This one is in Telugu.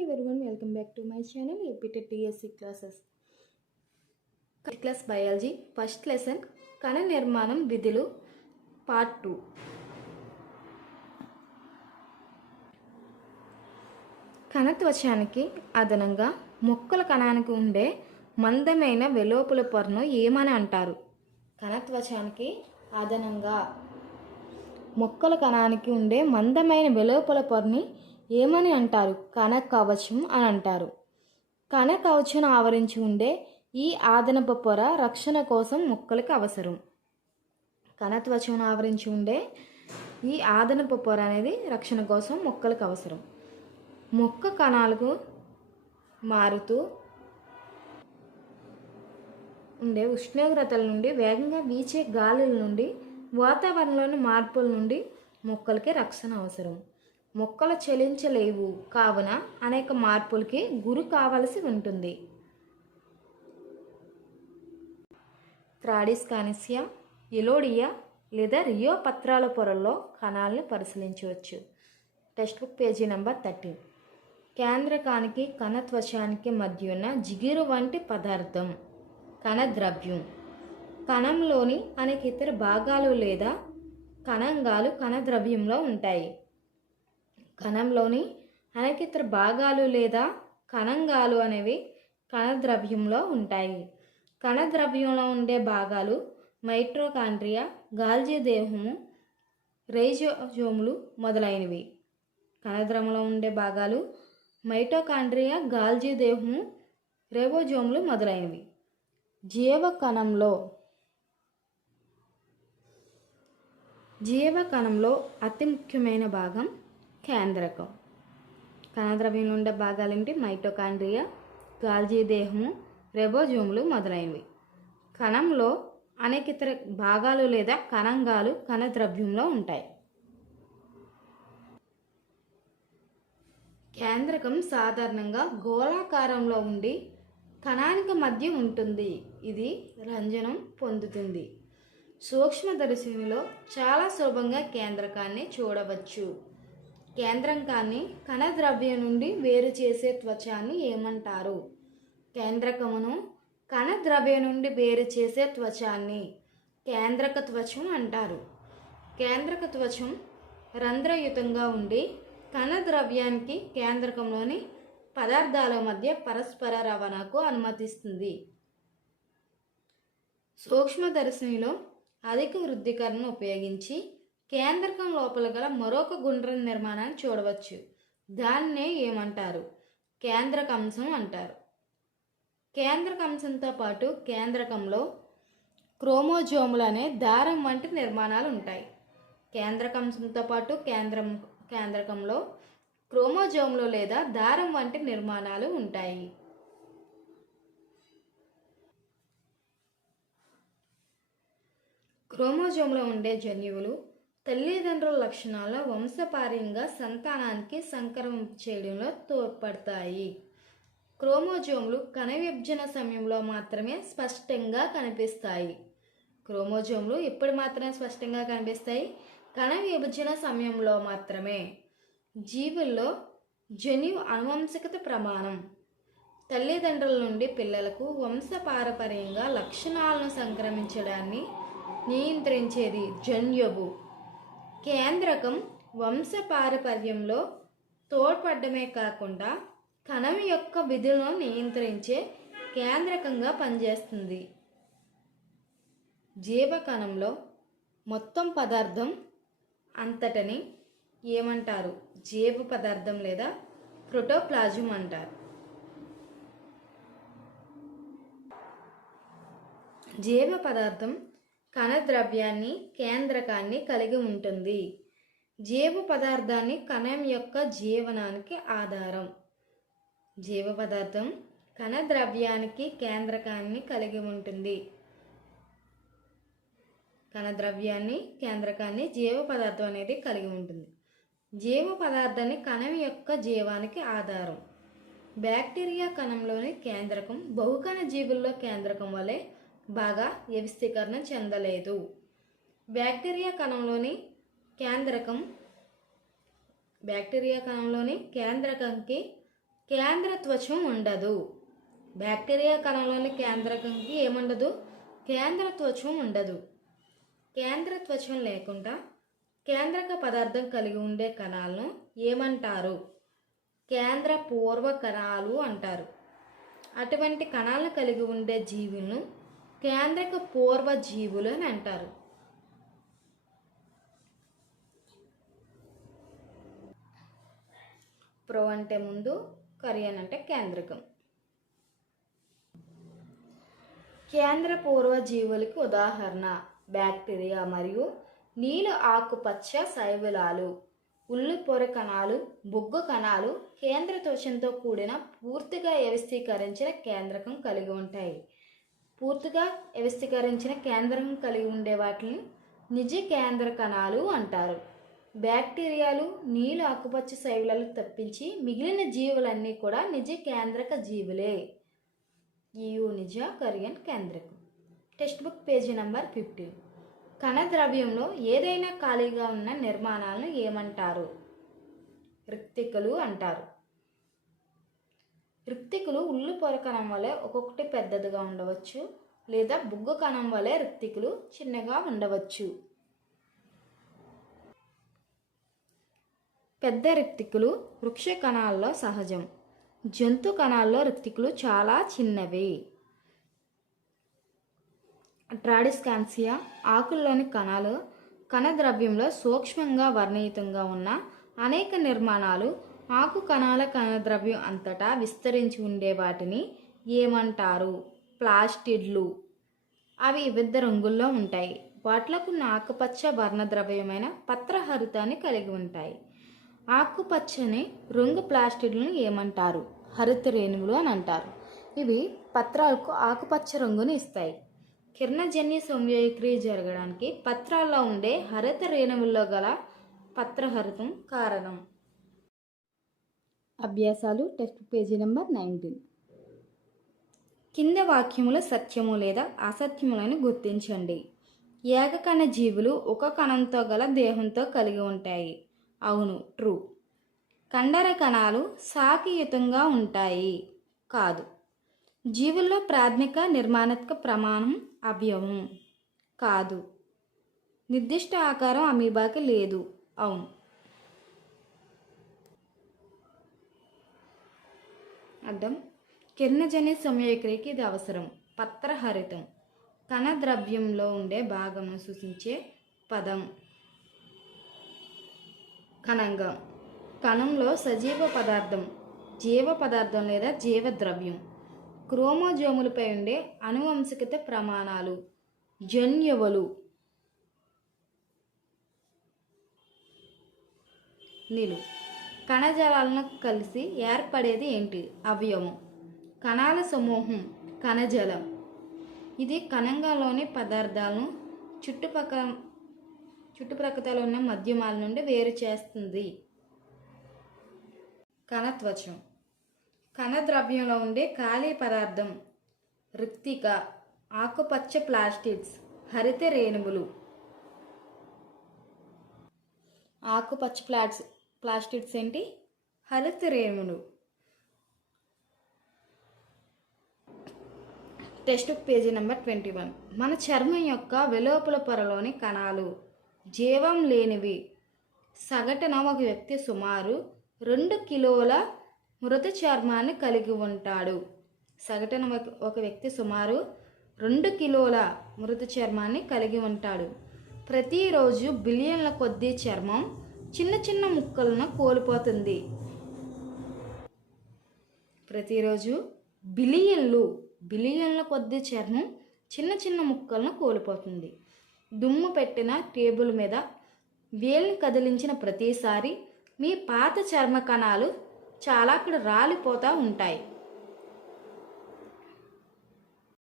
Hi everyone, welcome back to my channel Repeated TSC classes. Class Biology First Lesson కణ నిర్మాణం విధులు Part 2. కణత్వచానికి అదనంగా మొక్కల కణానికి ఉండే మందమైన వెలోపుల పొరను ఏమని అంటారు? కణత్వచానికి అదనంగా మొక్కల కణానికి ఉండే మందమైన వెలోపుల పొరని ఏమని అంటారు? కణ కవచం అని అంటారు. కణ కవచం ఆవరించి ఉండే ఈ ఆదనపు పొర రక్షణ కోసం మొక్కలకు అవసరం. కణత్వచం ఆవరించి ఉండే ఈ ఆదనపు పొర అనేది రక్షణ కోసం మొక్కలకు అవసరం. మొక్క కణాలకు మారుతూ ఉండే ఉష్ణోగ్రతల నుండి వేగంగా వీచే గాలుల నుండి వాతావరణంలోని మార్పుల నుండి మొక్కలకి రక్షణ అవసరం. మొక్కలు చలించలేవు కావున అనేక మార్పులకి గురి కావలసి ఉంటుంది. త్రాడిస్కానిసియా, ఎలోడియా లేదా రియో పత్రాల పొరల్లో కణాలను పరిశీలించవచ్చు. Text book page number 13. కేంద్రకానికి కణత్వచానికి మధ్య ఉన్న జిగురు వంటి పదార్థం కణద్రవ్యం. కణంలోని అనేక ఇతర భాగాలు లేదా కణంగాలు కణద్రవ్యంలో ఉంటాయి. కణంలోని అనేక ఇతర భాగాలు లేదా కణంగాలు అనేవి కణద్రవ్యంలో ఉంటాయి. కణద్రవ్యంలో ఉండే భాగాలు మైటోకాండ్రియా, గాల్జీ దేహము, రైబోజోములు మొదలైనవి. కణద్రవ్యంలో ఉండే భాగాలు మైటోకాండ్రియా, గాల్జీ దేహము, రైబోజోములు మొదలైనవి. జీవకణంలో అతి ముఖ్యమైన భాగం కేంద్రకం. కణద్రవ్యంలో ఉండే భాగాలేంటి? మైటోకాండ్రియా, గాల్జీ దేహము, రైబోజోములు మొదలైనవి. కణంలో అనేక ఇతర భాగాలు లేదా కణంగాలు కణద్రవ్యంలో ఉంటాయి. కేంద్రకం సాధారణంగా గోళాకారంలో ఉండి కణానికి మధ్య ఉంటుంది. ఇది రంజనం పొందుతుంది. సూక్ష్మదర్శినిలో చాలా సులభంగా కేంద్రకాన్ని చూడవచ్చు. కేంద్రకాన్ని కణద్రవ్యం నుండి వేరు చేసే త్వచాన్ని ఏమంటారు? కేంద్రకమును కణద్రవ్యం నుండి వేరు చేసే త్వచాన్ని కేంద్రక త్వచం అంటారు. కేంద్రక త్వచం రంధ్రయుతంగా ఉండి కణద్రవ్యానికి కేంద్రకంలోని పదార్థాల మధ్య పరస్పర రవాణాకు అనుమతిస్తుంది. సూక్ష్మదర్శినిలో అధిక వృద్ధికరణను ఉపయోగించి కేంద్రకం లోపల గల మరొక గుండ్రం నిర్మాణాన్ని చూడవచ్చు. దాన్నే ఏమంటారు? కేంద్రకంశం అంటారు. కేంద్రకంశంతో పాటు కేంద్రకంలో క్రోమోజోములు అనే దారం వంటి నిర్మాణాలు ఉంటాయి. కేంద్రకంశంతో పాటు కేంద్రకంలో క్రోమోజోములు లేదా దారం వంటి నిర్మాణాలు ఉంటాయి. క్రోమోజోములో ఉండే జన్యువులు తల్లిదండ్రుల లక్షణాలను వంశపార్యంగా సంతానానికి సంక్రమణ చేయడంలో తోడ్పడతాయి. క్రోమోజోములు కణ విభజన సమయంలో మాత్రమే స్పష్టంగా కనిపిస్తాయి. క్రోమోజోములు ఎప్పుడు మాత్రమే స్పష్టంగా కనిపిస్తాయి? కణ విభజన సమయంలో మాత్రమే. జీవుల్లో జన్యు అనువంశికత ప్రమాణం. తల్లిదండ్రుల నుండి పిల్లలకు వంశపారపర్యంగా లక్షణాలను సంక్రమించడాన్ని నియంత్రించేది జన్యువు. కేంద్రకం వంశపారపర్యంలో తోడ్పడమే కాకుండా కణం యొక్క విధులను నియంత్రించే కేంద్రకంగా పనిచేస్తుంది. జీవకణంలో మొత్తం పదార్థం అంతటని ఏమంటారు? జీవ పదార్థం లేదా ప్రోటోప్లాజం అంటారు. జీవ పదార్థం కణద్రవ్యాన్ని కేంద్రకాన్ని కలిగి ఉంటుంది. జీవ పదార్థాన్ని కణం యొక్క జీవనానికి ఆధారం. జీవ పదార్థం కణద్రవ్యానికి కేంద్రకాన్ని కలిగి ఉంటుంది. కణద్రవ్యాన్ని కేంద్రకాన్ని జీవ పదార్థం అనేది కలిగి ఉంటుంది. జీవ పదార్థాన్ని కణం యొక్క జీవానికి ఆధారం. బ్యాక్టీరియా కణంలోని కేంద్రకం బహుకణ జీవుల్లో కేంద్రకం వలె బాగా వ్యవస్థీకరణ చెందలేదు. బ్యాక్టీరియా కణంలోని కేంద్రకంకి కేంద్ర త్వచం ఉండదు. బ్యాక్టీరియా కణంలోని కేంద్రకంకి ఏముండదు? కేంద్ర త్వచం ఉండదు. కేంద్ర త్వచం లేకుండా కేంద్రక పదార్థం కలిగి ఉండే కణాలను ఏమంటారు? కేంద్ర పూర్వ కణాలు అంటారు. అటువంటి కణాలను కలిగి ఉండే జీవులను కేంద్రక పూర్వ జీవులు అని అంటారు. ప్రో అంటే ముందు, కరియన్ అంటే కేంద్రకం. కేంద్ర పూర్వ జీవులకి ఉదాహరణ బ్యాక్టీరియా మరియు నీలి ఆకుపచ్చ శైవలాలు. ఉల్లి పొర కణాలు, బొగ్గు కణాలు కేంద్ర త్వచంతో కూడిన పూర్తిగా వ్యవస్థీకరించిన కేంద్రకం కలిగి ఉంటాయి. పూర్తిగా వ్యవస్థీకరించిన కేంద్రకం కలిగి ఉండే వాటిని నిజ కేంద్ర కణాలు అంటారు. బ్యాక్టీరియాలు, నీలి ఆకుపచ్చ శైవలాలు తప్పించి మిగిలిన జీవులన్నీ కూడా నిజ కేంద్రక జీవులే. ఈయు నిజ, కరియన్ కేంద్రకం. Text book page number 15. కణద్రవ్యంలో ఏదైనా ఖాళీగా ఉన్న నిర్మాణాలను ఏమంటారు? రిక్తికలు అంటారు. రిక్తికలు ఉల్లి పొర కణం వలె ఒక్కొక్కటి పెద్దదిగా ఉండవచ్చు, లేదా బొగ్గు కణం వలె రిక్తికలు చిన్నగా ఉండవచ్చు. పెద్ద రిక్తికలు వృక్ష కణాల్లో సహజం. జంతు కణాల్లో రిక్తికలు చాలా చిన్నవి. ట్రాడిస్కాన్సియా ఆకుల్లోని కణాలు కణద్రవ్యంలో సూక్ష్మంగా వర్ణయుతంగా ఉన్న అనేక నిర్మాణాలు ఆకు కణాల కణద్రవ్యం అంతటా విస్తరించి ఉండే వాటిని ఏమంటారు? ప్లాస్టిడ్లు. అవి వివిధ రంగుల్లో ఉంటాయి. వాటిలో కొన్ని ఆకుపచ్చ వర్ణద్రవ్యమైన పత్రహరితాన్ని కలిగి ఉంటాయి. ఆకుపచ్చని రంగు ప్లాస్టిడ్లను ఏమంటారు? హరిత రేణువులు అని అంటారు. ఇవి పత్రాలకు ఆకుపచ్చ రంగుని ఇస్తాయి. కిరణజన్య సంయోగక్రియ జరగడానికి పత్రాల్లో ఉండే హరిత రేణువుల్లో గల పత్రహరితం కారణం. అభ్యాసాలు టెక్స్ట్ పేజీ నెంబర్ 19. కింద వాక్యములు సత్యము లేదా అసత్యములను గుర్తించండి. ఏకకణ జీవులు ఒక కణంతో గల దేహంతో కలిగి ఉంటాయి. అవును, ట్రూ. కండర కణాలు శాఖయుతంగా ఉంటాయి. కాదు. జీవుల్లో ప్రాథమిక నిర్మాణాత్మక ప్రమాణం అవయవం. కాదు. నిర్దిష్ట ఆకారం అమీబాకి లేదు. అవును. అర్థం. కిరణజన్య సంయోగక్రియకి ఇది అవసరం. పత్రహరితం కణద్రవ్యంలో ఉండే భాగంను సూచించే పదం. కణంగం కణంలో సజీవ పదార్థం, జీవ పదార్థం లేదా జీవద్రవ్యం. క్రోమోజోములపై ఉండే అనువంశికత ప్రమాణాలు. జన్యువులు. నిలువు కణజాలాలను కలిసి ఏర్పడేది ఏంటి? అవయవం. కణాల సమూహం కణజాలం. ఇది కణంగంలోని పదార్థాలను చుట్టుప్రక్కల ఉన్న మాధ్యమాల నుండి వేరు చేస్తుంది. కణత్వచం కణద్రవ్యంలో ఉండే ఖాళీ పదార్థం. రిక్తిక, ఆకుపచ్చ ప్లాస్టిడ్స్, హరిత రేణువులు. ఆకుపచ్చ ప్లాస్టిడ్స్ ఏంటి? హరిత రేణువులు. Text book page number 21. మన చర్మం యొక్క వెలుపల పొరలోని కణాలు జీవం లేనివి. సగటున ఒక వ్యక్తి సుమారు 2 కిలోల మృత చర్మాన్ని కలిగి ఉంటాడు. సగటున ఒక వ్యక్తి సుమారు 2 కిలోల మృత చర్మాన్ని కలిగి ఉంటాడు. ప్రతిరోజు బిలియన్ల కొద్దీ చర్మం చిన్న చిన్న ముక్కలను కోల్పోతుంది. ప్రతిరోజు బిలియన్ల కొద్దీ చర్మం చిన్న చిన్న ముక్కలను కోల్పోతుంది. దుమ్ము పెట్టిన టేబుల్ మీద వేలిని కదిలించిన ప్రతిసారి మీ పాత చర్మ కణాలు చాలా అక్కడ రాలిపోతూ ఉంటాయి.